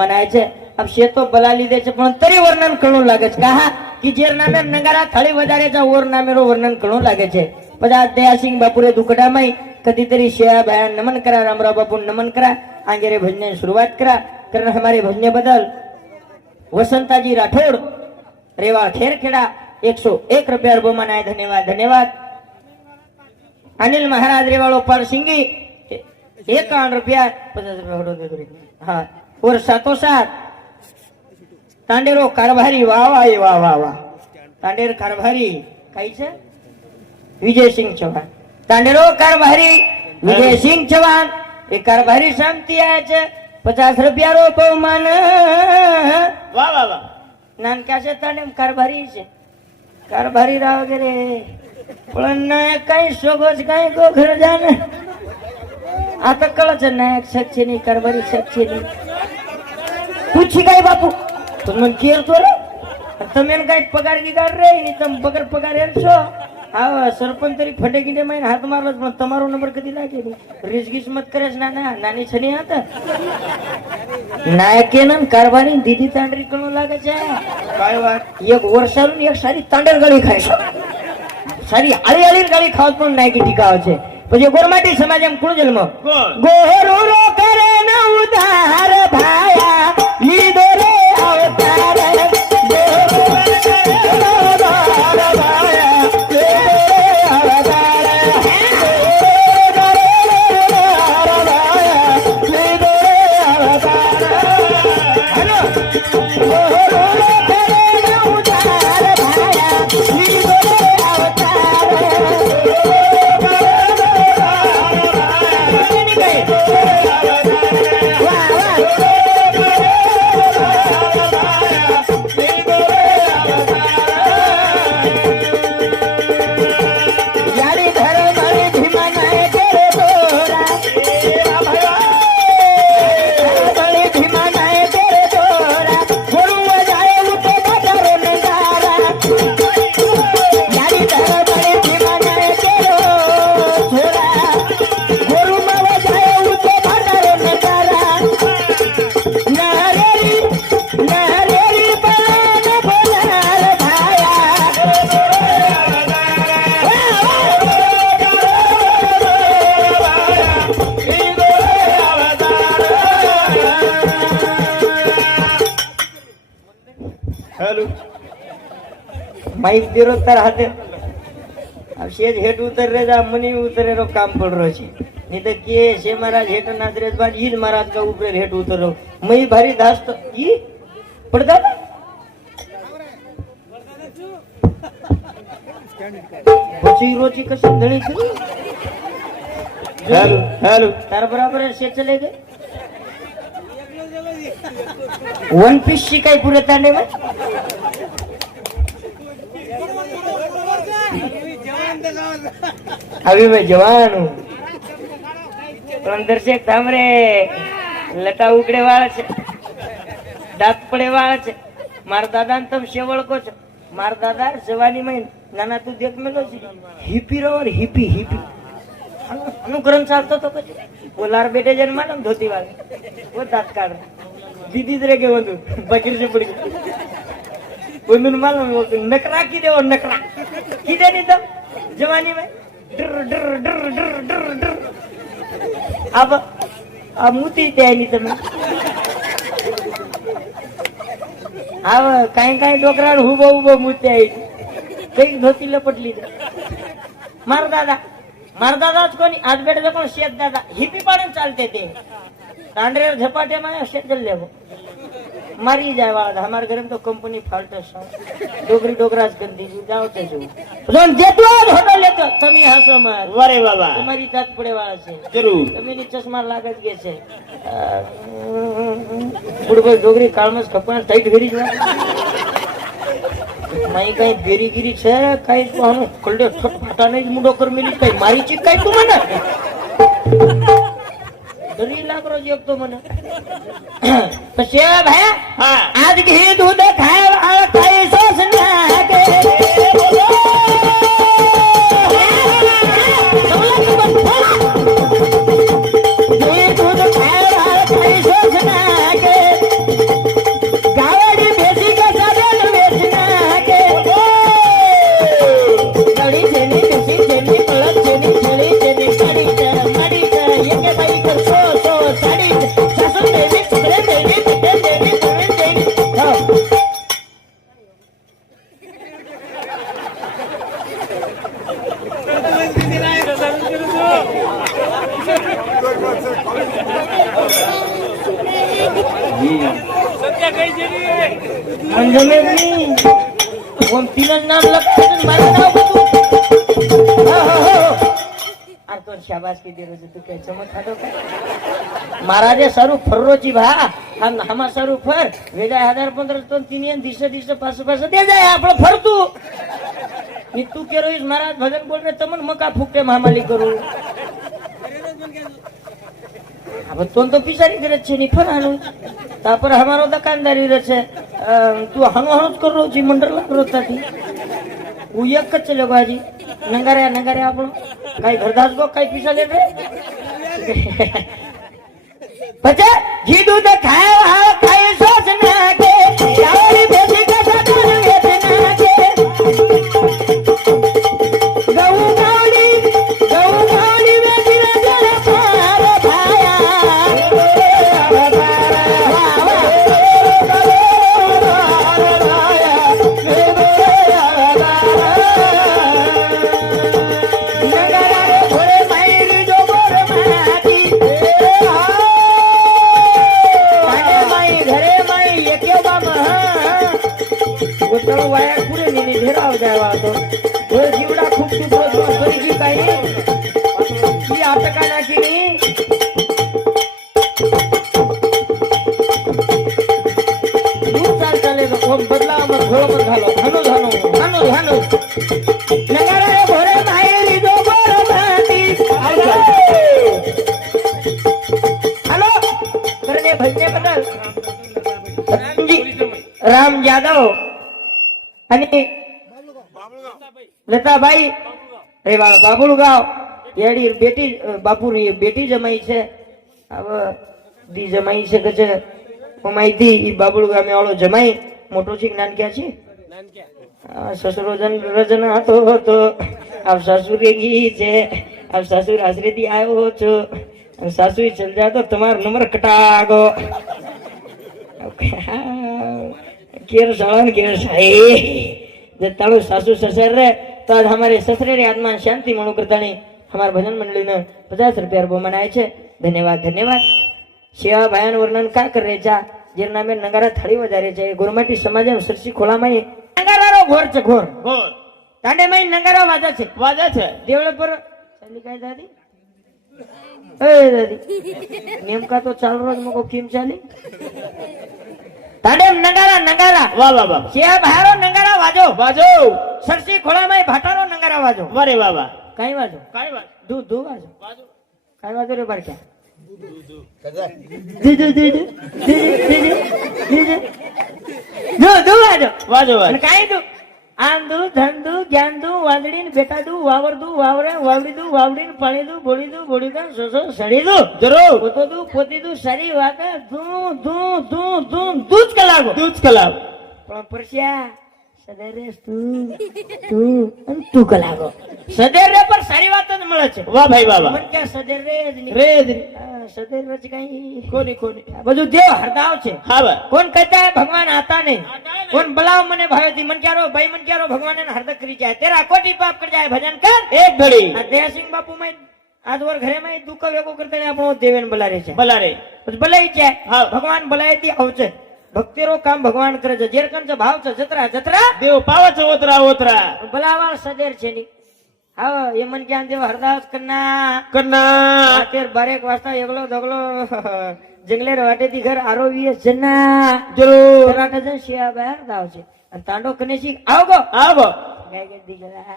મનાય છે अब शेतो बला लीधे છે પણ તરી વર્ણન ઘણું લાગે છે કહા કે જેર નામે નગારા થાળી વધારે છે ઓર નામેરો વર્ણન ઘણું લાગે છે બધા દયાસિંહ બાપુરે દુકડામાં कदी तरी शेया भाया नमन करा रामराव बापू नमन करा आंगेरे भजन शुरुआत करा कारण हमारे भजने बदल वसंताजी राठौड़ रेवाड़ खेरखेड़ा 101 रुपया रुपये मनाए धन्यवाद धन्यवाद अनिल महाराज रेवाड़ो पर सिंगी 51 रुपया 50 रुपया हाँ और सातों सात तांडेरो कारभारी वाह वाह वाह वाह वाह तांडेर कारभारी कई छे विजय सिंह चौहान तांडेरो कारभारी विजय सिंह चौहान एक कारभारी शांति आया छे 50 रुपया रो बहुमान वाह वाह वाह नान क्या છે તાણે कारभारी છે कारभारी રાવ વગેરે પણ ના કઈ સોગોજ કઈ ગોખર જાને આ તો કળ છે નાયક શખ્સ ની कारभारी શખ્સ ની પૂછી કઈ બાપુ તમને કેર તો રે તમે કઈ પગાર ગીગાર રે ની તમે પગાર પગાર એમ છો હા સરપંચ તરી ફટેકીને માઈને હાથ મારલો પણ તમારો નંબર કદી લાગે નહીં રીસગીસ મત કરે ના ના નાની છની હતા નાયકે ને कारभारी દીદી તાંડરી કણો લાગે છે કઈ વાત એક વર્ષાનું એક સારી તાંડર ગળી ખાય છે સારી આળી આળી ગળી ખાવ પણ નાયકી ટીકાવ છે પછી ગોરમાટી સમાજ એમ કોણ જન્મ ગોરો રો કરે ન ઉધાર ભાયા લીધો રે અવતાર माइक देरो तार हाथे अब शेज हेट उतर रे जा मनी उतरे रो काम पड़ रो छे नहीं तो के शे महाराज हेट नादरेज बाद ईज महाराज का ऊपर हेट उतर रो मई भारी दास तो ई पड़दा बची रोची कसे धणी थी हेलो हेलो तार बराबर से चले गए वन पीस शिकाई पूरे ताने में अभी मैं जवान हूँ अंदर से थामरे लटा उगड़े वाला छे दांत पड़े वाला छे मार दादा ने तम शेवल को छे मार दादा जवानी में नाना तू देख मेलो छे हिपी रो और हिपी हिपी अनुकरण चालतो तो कुछ वो लार बेटे जन मालूम धोती वाले वो दांत काट दीदी तरह के बंधु बकीर से पड़ी बंधु मालूम नकरा की दे वो नकरा की दे नहीं तब जवानी में डर डर डर डर डर डर अब मुती दे नहीं तमे अब कहीं कहीं डोकरा हुबो हुबो मुते आई कई धोती लपट ली मार दादा कोणी आज बेटे जो कोण शेत दादा हिपी पाडून चालते ते तांडरे झपाटे में शेत जल लेवो मारी जाए वाला हमारे घर में तो कंपनी फाल्ट डोगरी डोगराज कर दी जाओ ते जो जोन जेतो होटल लेतो तमी हसो मार वारे बाबा तुम्हारी दांत पड़े वाला छे जरूर तमीनी चश्मा लागत गे छे बुडबल डोगरी काळमस खपण टाइट घरी जो माई कई बेरीगिरी छे कई तो हम कलडे फटा नहीं मुंडो कर मिली कई मारी चीज कई तू मने डरी लाग रो एक तो मने पछे भाई हां आज घी दूध खाए वाला खाई सोस ना के घी दूध खाए वाला खाई सोस ना के पण जमेल नाही. ओम तीनच नाम लक्षात माझं नाव बघू. अरे तो शाबासकी दे रोज तू काय चमत खातो काय महाराजे सारू फर्रोची भा हम हमा सारू फर वेजा 1015 तीन दिस दिस पास पास दे जाय आपण फरतू मी तू केरो इस महाराज भजन बोल रे तमन मका फुकटे महामाली करू अब तो पिसारी करे छे ની ફરાણું તાપર हमारो दुकानदारी रे छे तू हनो हनो करो जी मंडल करो ताती वो एक च चले बाजी नंगारे આપણો કઈ ઘરદાસ ગો કઈ પીસા લે રે પછી ઘી દૂધ ખાય ખાય સોચ ના કે ચાવડી બેસી કે સાધન વેચના કે ગૌ ગાડી વેચી રે જરા પાર ભાયા वाया पुरे नेली घेराव जावा तो जीवडा खूप बरी काही ही आटका नाखी दूर चाले ओम बदला मग घोळ मग घालो हानो नगारा भोरे मायली जो बर माती हॅलो करणे भजने बदल राम यादव आणि લતાભાઈ એ બાબુલ ગાવ એડી બેટી બાપુરી બેટી જમાઈ છે હવે દી જમાઈ છે કે છે માહિતી ઈ બાબુલ ગામે વાળો જમાઈ મોટો છે જ્ઞાન ક્યાં છે સસરો રજન હતો તો આપ સાસુરે ગઈ છે આપ સાસુર આશરેથી આવ્યો છો સાસુ ચલ જા તો તમારો નંબર કટાગો केर सालन केर साई जब तालु सासू ससुर रे तो आज हमारे ससुरे रे आत्मा शांति मनु करता नहीं हमारे भजन मंडली ने 50 रुपया रो मनाए छे धन्यवाद सेवा बयान वर्णन का कर रे जा जेर नामे नगारा थाળી વધારે છે ગોરમાટી સમાજ સરસી ખોલામાં નગારારો ઘોર છે ઘોર તાંડે માં નગારા વાજા છે દેવળ પર ચાલી કાય દાદી એ દાદી નેમકા તો ચાલ રોજ મકો કેમ ચાલી તાડેમ નગારા વાહ સેવા બહારો નગારા વાજો સરસી ખોળામાં ભાટારો નગારા વાજો વારે વાહ કઈ વાજો દૂધ વાજો કઈ વાજો રે બાર ક્યાં વાજો અને કઈ દુ આંદુ ધંધુ જ્ઞાનદુ વાંદડી ને બેટાદુ વાવરદુ વાવરે વાવડીદુ વાવડી ને પાણીદુ બોડીદુ સોસો સડીદુ જરૂર પોતોદુ પોતીદુ સારી વાકે દૂધ કલાગો પણ પરસ્યા સદેરેસ તું કલાગો સદેર રે પર સારી વાત જ મળે છે વાહ ભાઈ વાહ મન કે સદેર રે સદેર રે કઈ કોની બધું દેવ હરદાવ છે હા ભાઈ કોણ કહેતા है भगवान आता नहीं कौन बुलाओ मने भाई थी मन क्यारो भाई मन क्यारो भगवान ने हरदक करी जाए तेरा कोटि पाप कर जाए भजन कर એક ઘડી दया सिंह बापू में आज वर घरे में दुख वेगो करते ने आपणो देवेन बलारे छे બલારે बलाई छे हाँ भगवान बलाय ती आवचे भक्तिरो काम भगवान करे छे जेर कंच भाव छे जतरा દેવ પાવે છે ઓતરા बलावाळ सदेर छे नी હા એ મન ક્યાં દેવ હરદાસ કન્ના કન્ના રાતે 12 વાગતા એકલો દગલો જંગલેર વાટેથી ઘર આરોવીએ જના જરૂર રાતે જન શિયા બહાર દાવ છે અને તાંડો કનેશી આવગો ગાય કે દીકરા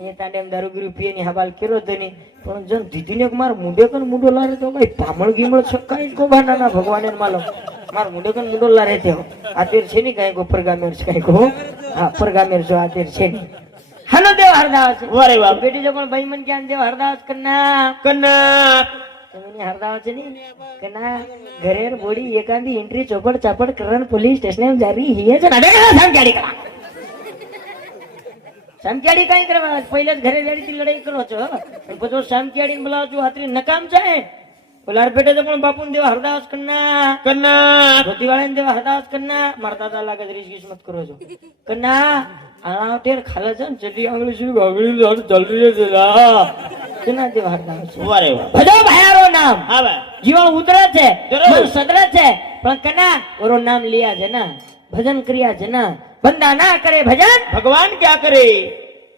એ તાંડે દારૂગીરી પીએની હવાલ કર્યો તની પણ જન દીદીને માર મુંડે કન મુંડો લારે તો ભાઈ પામણ ગીમળ છકાઈ કો બાના ભગવાને માલો માર મુંડે કન મુંડો લારે થયો આતેર છે ની કાઈ કો પરગામેર છે કાઈ કો હા પરગામેર જો આતેર છે ની હાલો દેવ હરદાસ વારે વાહ બેટી જો પણ ભાઈ મન ક્યાં દેવ હરદાસ કન્ના કન્ના તમને હરદાસ છે ની કન્ના ઘરેર બોડી એકાંદી એન્ટ્રી ચોપડ ચાપડ કરન પોલીસ સ્ટેશન में जा रही है जो नडे का समझाड़ी करा समझाड़ी काई करवा पहिले घरे लेडी लड़ाई करो છો પછી સમજાડીને બોલાવો છો હાતરી નકામ છે ઓલા બેટા તો પણ બાપુ દેવા હરદાસ કન્ના કન્ના ધોતીવાળાને દેવા હરદાસ કન્ના મારતા તા લાગે રીસ કિસ્મત કરો છો કન્ના આણા ટેર ખાલે છે ને જેટલી આંગળી શું આંગળી જલ્દી છે કન્ના દેવા હરદાસ વારે વાહ ભજો ભાયારો નામ હા ભાઈ જીવન ઉતરે છે જરૂર. મન સદરે છે પણ કન્ના ઓરો નામ लिया છે ના ભજન કર્યા છે ના બંદા ના કરે ભજન ભગવાન ક્યાં કરે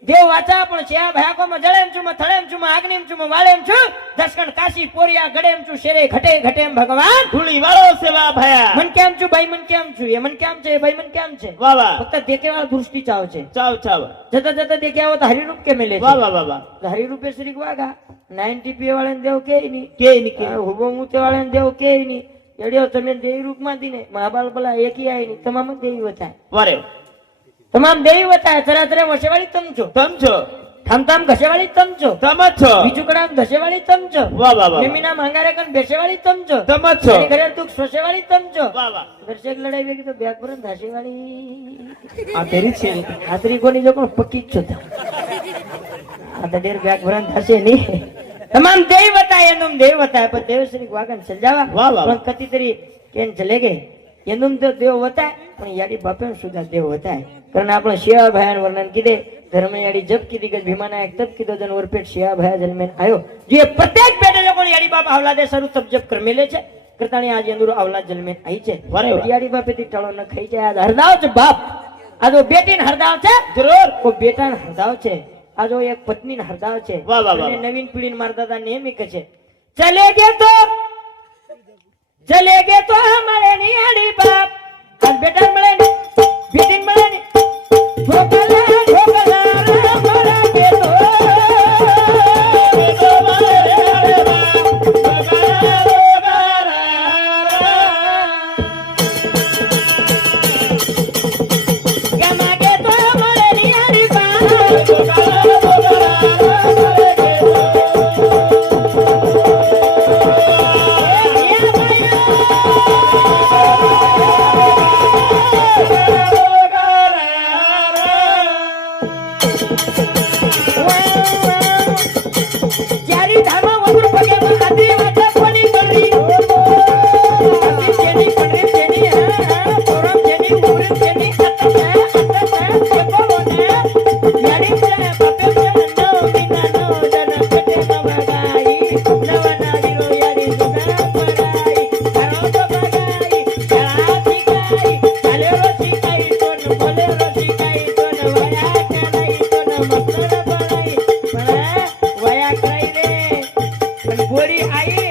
દેવ વાચા પણ છે ભાકો માં જળેમ છું થળેમ છું આગનેમ છું વાળેમ છું દસકણ કાશી પોરિયા ગડેમ છું શેરે ઘટે ઘટેમ ભગવાન ધૂળી વાળો સેવા ભયા મન કેમ છું ભાઈ મન કેમ છું એ મન કેમ છે ભાઈ મન કેમ છે વાહ વાહ ફક્ત દેખેવા દૃષ્ટિ ચાવ છે ચાવ ચાવ જતા જતા દેખ્યા તો હરિરૂપ કે મેલે વાહ વાહ વાહ વાહ હરિરૂપે શ્રી વાગા 90 પી વાળા દેવ કે ની કે ની કે હુબો મુતે વાળા દેવ કે ની એડિયો તમે દેવી રૂપ માં દીને મહાબાલ ભલા એકી આઈ ની તમામ દેવી વતાય વારે તમામ દેવી વતાય તરા તરા વસેવાળી તમ છો તમ છો ઠામ ઠામ ઘસેવાળી તમ છો તમ જ છો બીજું કડામ ઘસેવાળી તમ છો વાહ વાહ વાહ મેમીના માંગારે કન બેસેવાળી તમ છો તમ જ છો ઘરે દુખ સોસેવાળી તમ છો વાહ વાહ દર્શક લડાઈ વેગી તો બેગ પર ધાસેવાળી આ તેરી છે આતરી કોની જો કોણ પક્કી જ છો તમે. આ તો ડેર બેગ ભરન ધાસે નહીં તમામ દેવ બતાય એનું દેવ બતાય પણ દેવ શ્રી વાગન સજાવા વાહ વાહ. પણ કતી તરી કેન ચલે ગે એનું તો દેવ બતાય પણ યાડી બાપે સુધા દેવ બતાય કારણ આપણે શિયા ભયાન વર્ણન કીધે ધર્મ યાડી જપ કીધી કે ભીમાના એક તપ કીધો જન વરપેટ શિયા ભયા જન્મેન આયો જે પ્રત્યેક પેટે લોકો યાડી બાપ આવલાદે સરું તપ જપ કરમેલે છે કરતાણી આજે અંદરો આવલાદ જન્મેન આવી છે વારે વાહ. યાડી બાપે થી ટળો ન ખાઈ જાય આ હરદાવ છે બાપ આ જો બેટીન હરદાવ છે જરૂર કો બેટાન હરદાવ છે આ જો એક પત્ની હરદાવ છે વાહ વાહ વાહ. અને નવીન પીઢી મારતા હતા નેમિક છે ચલે ગે તો હમારે નિયાડી બાપ આ બેટાન મળે ને બેટીન મળે ને ઢોકલા ઢોકલા મારા કે તો ગમા કે તો હમારે નિયાડી બાપ જારી ધામા વગર પગે આદરી વાટા કોની કરી આદરી જેની પડી જેની હા પોરમ જેની ઉમર જેની આતા બોલોને જારી જાય બાપે નો વિના નો જન પેટે ન વગાઈ નવના વીરો યારી સુના પડાઈ કરો તો બગાઈ જાતી ગાઈ ચાલે રોસી કાઈ કોન બોલે રોસી કાઈ કોન વયા કરાઈ કોન મકર બનાઈ પણ વયા કરાઈ રે પણ ગોળી આઈ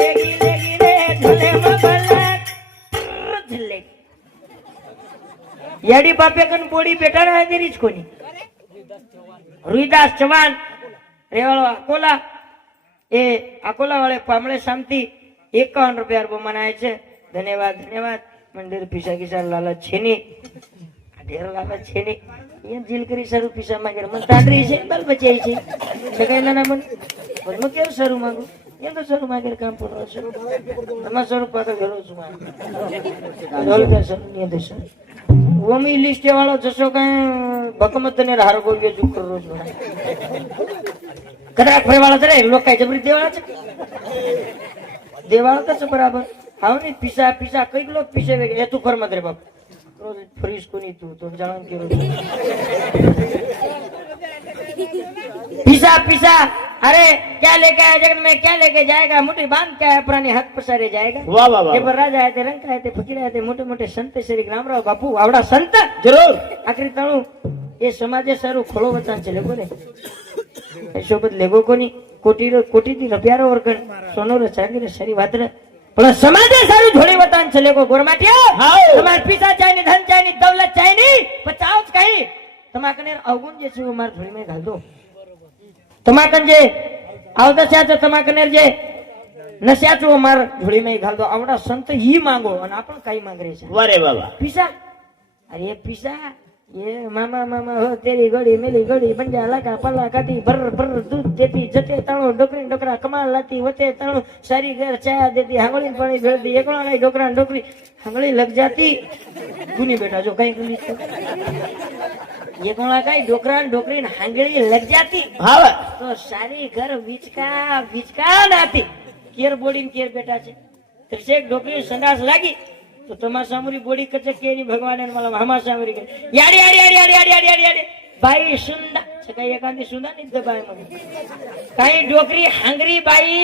લેગી લેગી રે ઢોલે મબલા ઢલે યાડી બાપે કન બોડી બેટા ના હાજરી જ કોની રૂઈદાસ ચવાન રેવાળો અકોલા એ અકોલા વાળે પામળે શામથી 51 રૂપિયા રૂપિયા મનાય છે ધન્યવાદ ધન્યવાદ મંદિર પીસા કિસા લાલચ છે ની ઢેર લાલચ છે ની એ જીલ કરી સરું પીસા માંગે મન તાંડરી છે બલ બચે છે સગાઈ નાના મન મન કેવું સરું માંગુ એ તો સરું માંગે કામ પૂરો છે તમાર સરું પાછળ ઘરો છું માંગ ડોલ કે સર ની દે સર ઓમી લિસ્ટ વાળો જશો કઈ ભકમત ને હારો બોલ્યો જુ કરો રોજ કદાચ ફરે વાળા છે લોકો કઈ જબરી દેવાળા છે દેવાળા તો છે બરાબર આવ ને પીસા પીસા કઈક લોક પીસે વેગે એ તું ફર મત રે બાપ રોજ ફરીશ કોની તું તો જાણ કે રોજ पीसा पीसा अरे क्या लेके आया जगत में क्या लेके जाएगा मुट्ठी बांध के पुरानी हाथ पसारे जाएगा वाह वाह वाह ये पर राजा आए थे रंग आए थे फकीर आए थे मोटे मोटे संत श्री रामराव बापू आवड़ा संत જરૂર आखिरी ताणु ये समाजे सारू खोलो वचन છે લેગો ને શોભત લેગો કોની કોટી થી રપિયારો વર્ગન સોનો રે ચાંદી રે સારી વાત રે પણ સમાજે સારું જોડી વતાન છે લેગો ગોરમાટિયા હાઉ. તમાર પીસા ચાઈ ની ધન ચાઈ ની દौलत ચાઈ ની પચાવ જ કઈ તમાકને અવગુણ જે છે માર ધોળી માં ઘાલ દો તમાકન જે આવતા છે તો તમાકને જે નસ્યા છો માર ધોળી માં ઘાલ દો આવડા સંત ઈ માંગો અને આપણ કઈ માંગરે છે વારે બાબા पीसा अरे पीसा ये मामा मामा हो तेरी गड़ी मेरी गड़ी बंजा लगा पल्ला काटी भर भर दूध देती जते ताणो डोकरी डोकरा कमाल लाती वते ताणो सारी घर चाया देती हांगड़ी पानी भेलती एकला नहीं डोकरा डोकरी हांगड़ी लग जाती गुनी बेटा जो कहीं गुनी एकला कहीं डोकरा डोकरी हांगड़ी लग जाती હા तो सारी घर विचका विचका नाती કેર બોડી કેર બેઠા છે ત્રિશેક ઢોકરી સંડાસ લાગી તો તમારા સામુરી બોડી કચે કેરી ભગવાન હમા સામુરી યાડી યાડી યાડી યાડી યાડી યાડી યાડી બાઈ સુંદા કઈ એકાંતી સુંદા ની દબાય મને કઈ ઢોકરી હાંગરી બાઈ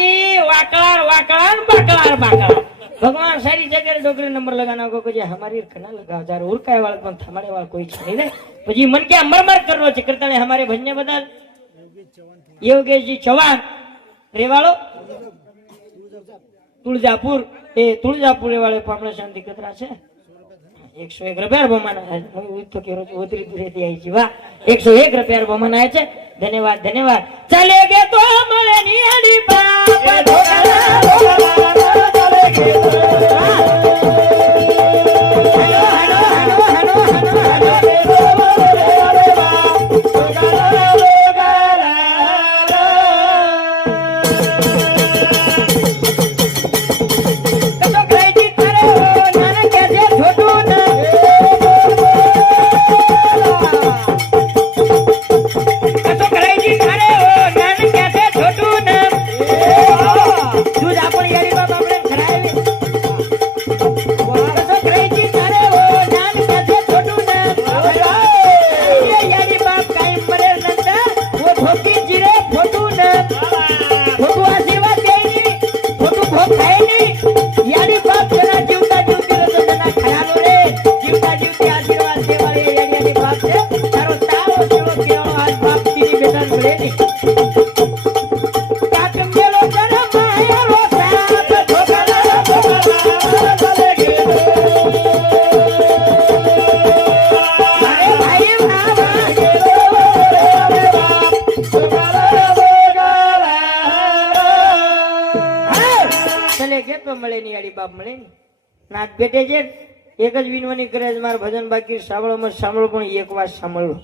વાકળાર વાકળાર બાકળાર બાકળાર भगवान सारी जगह डोकरी नंबर लगाना को जे हमारी खना लगाव जार उरकाय वाला पण थमाडे वाला कोई छे नहीं પછી મન કે મરમર કરવો છે કરતાને हमारे भजने बदल योगेश जी चौहान रेवाड़ो तुळजापुर ए तुळजापुर रेवाड़े पामड़ा शांति कतरा છે 101 રૂપિયા બમાના હું તો કેરો છું ઓતરી દૂરેથી આવી છે વાહ 101 રૂપિયા બમાના છે ધન્યવાદ ધન્યવાદ ચાલે ગે તો મળે ની હડી બાપ નાથ બેટે છે એક જ વિનવાની કરે છે માર ભજન બાકી સાંભળો સાંભળો પણ એક વાત સાંભળો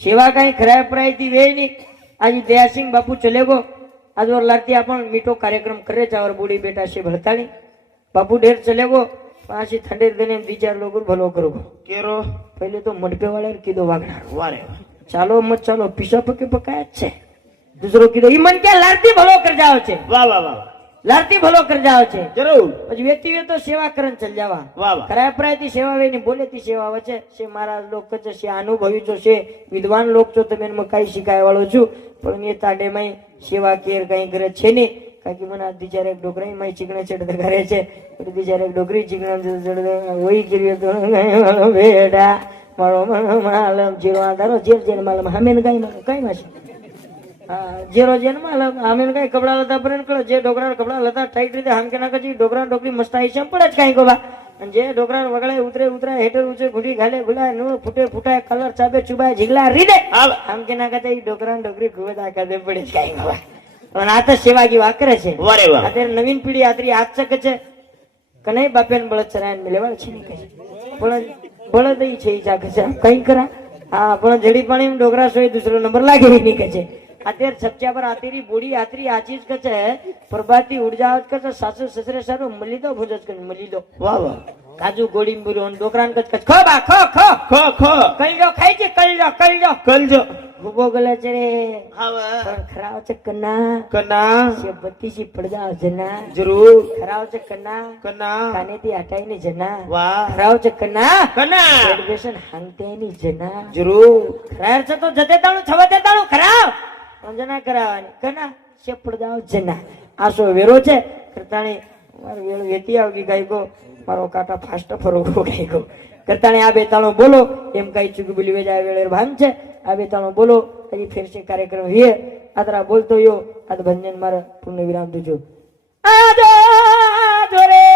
સેવા કઈ ખરાબ પ્રાયથી વે નહીં આજે દયાસિંહ બાપુ ચલે ગો आज और लाती अपन मीठो कार्यक्रम करे चावर बूढ़ी बेटा से भरताली बापू ढेर चले गो पासी ठंडे देने दी चार लोग भलो करो केरो पहले तो मडपे वाले कीधो वागणार वारे चालो मत चालो पीछा पके पकाया छे दूसरो कीधो ई मन के लारती भलो कर जाओ छे वाह वाह वाह लारती भलो कर जाओ छे जरूर પછી વ્યક્તિ વે તો સેવા કરન ચલ જાવા વાહ વાહ ખરાય પ્રાયથી સેવા વેની બોલેતી સેવા વચે છે મારા લોક કચે છે અનુભવી છો છે વિદ્વાન લોક છો તમે મને કઈ શીખાય વાળો છું પણ એ તાડે માં સેવા કેર કઈ કરે છે ને કાકી મને આ દિચારે એક ડોકરાઈ માં ચીકણે ચડ કરે છે એટલે દિચારે એક ડોકરી ચીકણા ચડ ઓઈ કર્યો તો બેડા મારો માલમ જીરો આધારો જેર જેર માલમ હમેન કઈ કઈ માં जेरो जेन मालम आमेन काय कपड़ा लता पर्यंत कळ जे डोकरा कपड़ा लता टाइट रीते हम के ना कजी डोकरा डोकरी मस्त आई शम पडच काय गोबा आणि जे डोकरा वगळे उतरे उतरा हेटर उचे गुडी घाले गुला नो फुटे फुटाय कलर चाबे चुबाय झिगला रीदे हम के ना कते डोकरा डोकरी खुवे दाखा दे पडच काय गोबा पण आता सेवागी वाकरे छे वारे वाह आता नवीन पिढी आतरी आज चक छे कनई बापेन बळद चरायन मिलेवाळ छे ની કઈ બળદ ઈ છે ઈ જાગે છે કઈ કરા હા પણ જડી પાણી ડોકરા સોય दूसरो नंबर लागे ની કે છે अतेर छपच्या पर आतेरी बोडी आतरी आचीज कच है प्रभाती उड़ जावत कच सासू ससरे सारो मली दो भोजस कन मली दो वाह वाह काजू गोडी बुरोन डोकरान कच कच खो बा खो खो खो खो कल जो खाई जे कल जो गुबो गले चरे हावा पण खराव च कना कना से बत्ती सी पड़ जाओ जना जरूर खराव च कना कना काने ती हटाई ने जना वाह खराव च कना कना एडमिशन हांगते नी जना जरूर खरार च तो जते ताळू छवते ताळू खराव जना करावानी कना शेपड़ जाओ जना आसो वेरो छे करताणी मार वेळ वेती आवगी गायको मारो काटा फास्ट फरो गायको करताणी आ बेताळो बोलो एम काई चुक बोली वे जाय वेळेर भान छे आ बेताळो बोलो अजी फिर से कार्यक्रम हिये आदरा बोलतो यो आद भंजन मार पूर्ण विराम दूजो आजो आजो रे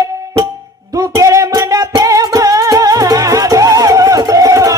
दुकेरे मंडा प्रेम आजो देवा